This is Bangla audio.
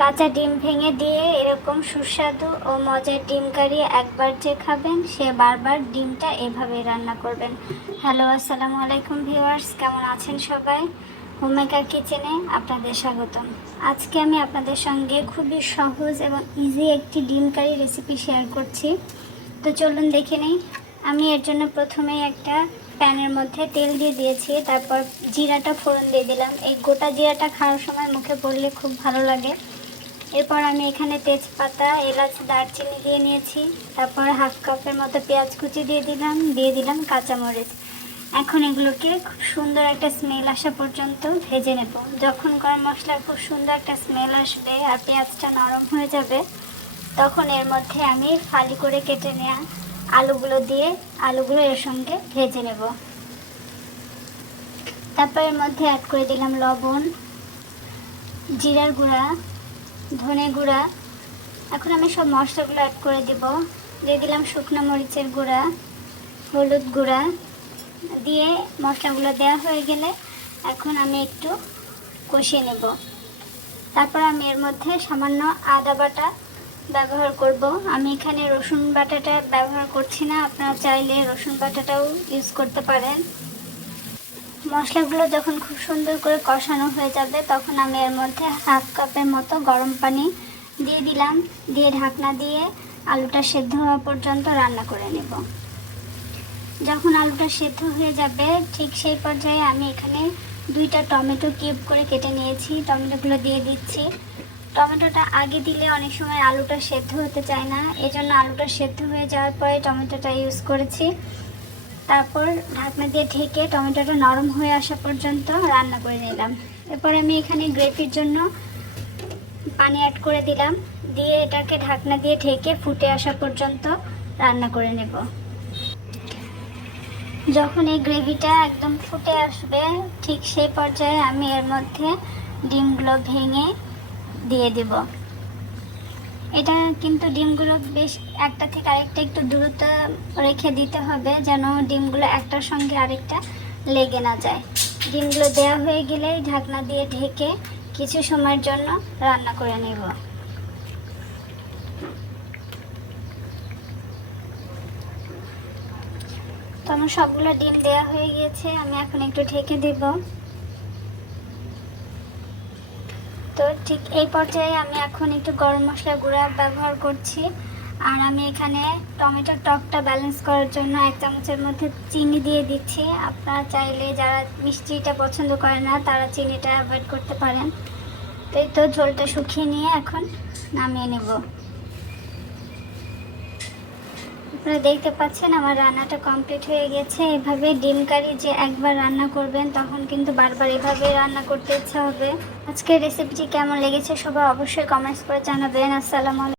কাঁচা ডিম ভেঙে দিয়ে এরকম সুস্বাদু ও মজার ডিম কারি একবার যে খাবেন সে বারবার ডিমটা এভাবে রান্না করবেন। হ্যালো, আসসালামু আলাইকুম ভিউয়ার্স, কেমন আছেন সবাই? হোমমেকার কিচেনে আপনাদের স্বাগতম। আজকে আমি আপনাদের সঙ্গে খুবই সহজ এবং ইজি একটি ডিম কারি রেসিপি শেয়ার করছি। তো চলুন দেখে নেই। আমি এর জন্য প্রথমেই একটা প্যানের মধ্যে তেল দিয়ে দিয়েছি, তারপর জিরাটা ফোড়ন দিয়ে দিলাম। এই গোটা জিরাটা খাওয়ার সময় মুখে পড়লে খুব ভালো লাগে। এরপর আমি এখানে তেজপাতা, এলাচ, দারচিনি দিয়ে নিয়েছি। তারপর হাফ কাপের মতো পেঁয়াজ কুচি দিয়ে দিলাম কাঁচামরিচ। এখন এগুলোকে খুব সুন্দর একটা স্মেল আসা পর্যন্ত ভেজে নেব। যখন গরম মশলার খুব সুন্দর একটা স্মেল আসবে আর পেঁয়াজটা নরম হয়ে যাবে, তখন এর মধ্যে আমি ফালি করে কেটে নেওয়া আলুগুলো এর সঙ্গে ভেজে নেব। তারপর এর মধ্যে অ্যাড করে দিলাম লবণ, জিরার গুঁড়া, ধনে গুঁড়া। এখন আমি সব মশলাগুলো অ্যাড করে দিয়ে দিলাম শুকনো মরিচের গুঁড়া, হলুদ গুঁড়া দিয়ে মশলাগুলো দেওয়া হয়ে গেলে এখন আমি একটু কষিয়ে নেব। তারপর আমি এর মধ্যে সামান্য আদা বাটা ব্যবহার করব। আমি এখানে রসুন বাটাটা ব্যবহার করছি না, আপনারা চাইলে রসুন বাটাটাও ইউজ করতে পারেন। মশলাগুলো যখন খুব সুন্দর করে কষানো হয়ে যাবে, তখন আমি এর মধ্যে হাফ কাপের মতো গরম পানি দিয়ে দিলাম। দিয়ে ঢাকনা দিয়ে আলুটা সেদ্ধ হওয়া পর্যন্ত রান্না করে নেব। যখন আলুটা সেদ্ধ হয়ে যাবে, ঠিক সেই পর্যায়ে আমি এখানে 2টা টমেটো কিউব করে কেটে নিয়েছি। টমেটোগুলো দিয়ে দিচ্ছি। টমেটোটা আগে দিলে অনেক সময় আলুটা সেদ্ধ হতে চায় না, এজন্য আলুটা সেদ্ধ হয়ে যাওয়ার পরে টমেটোটা ইউজ করেছি। তারপর ঢাকনা দিয়ে ঢেকে টমেটোটা নরম হয়ে আসা পর্যন্ত রান্না করে নিলাম। এরপর আমি এখানে গ্রেভির জন্য পানি অ্যাড করে দিলাম। দিয়ে এটাকে ঢাকনা দিয়ে ঢেকে ফুটে আসা পর্যন্ত রান্না করে নেব। যখন এই গ্রেভিটা একদম ফুটে আসবে, ঠিক সেই পর্যায়ে আমি এর মধ্যে ডিমগুলো ভেঙে দিয়ে দেব। এটা কিন্তু ডিমগুলো বেশ একটা থেকে আরেকটা একটু দূরত্ব রেখে দিতে হবে, যেন ডিমগুলো একটার সঙ্গে আরেকটা লেগে না যায়। ডিমগুলো দেওয়া হয়ে গেলে ঢাকনা দিয়ে ঢেকে কিছু সময়ের জন্য রান্না করে নেব। তো আমার সবগুলো ডিম দেওয়া হয়ে গিয়েছে, আমি এখন একটু ঢেকে দেব। তো ঠিক এই পর্যায়ে আমি এখন একটু গরম মশলা গুঁড়া ব্যবহার করছি। আর আমি এখানে টমেটোর টকটা ব্যালেন্স করার জন্য 1 চামচের মধ্যে চিনি দিয়ে দিচ্ছি। আপনারা চাইলে যারা মিষ্টিটা পছন্দ করে না, তারা চিনিটা অ্যাভয়েড করতে পারেন। তো এই তো ঝোলটা শুকিয়ে নিয়ে এখন নামিয়ে নেব। আপনারা দেখতে পাচ্ছেন আমার রান্নাটা কমপ্লিট হয়ে গেছে। এভাবে ডিম কারি যে একবার রান্না করবেন, তখন কিন্তু বারবার এভাবে রান্না করতে ইচ্ছা হবে। আজকের রেসিপিটি কেমন লেগেছে সবাই অবশ্যই কমেন্টস করে জানাবেন। আসসালামু আলাইকুম।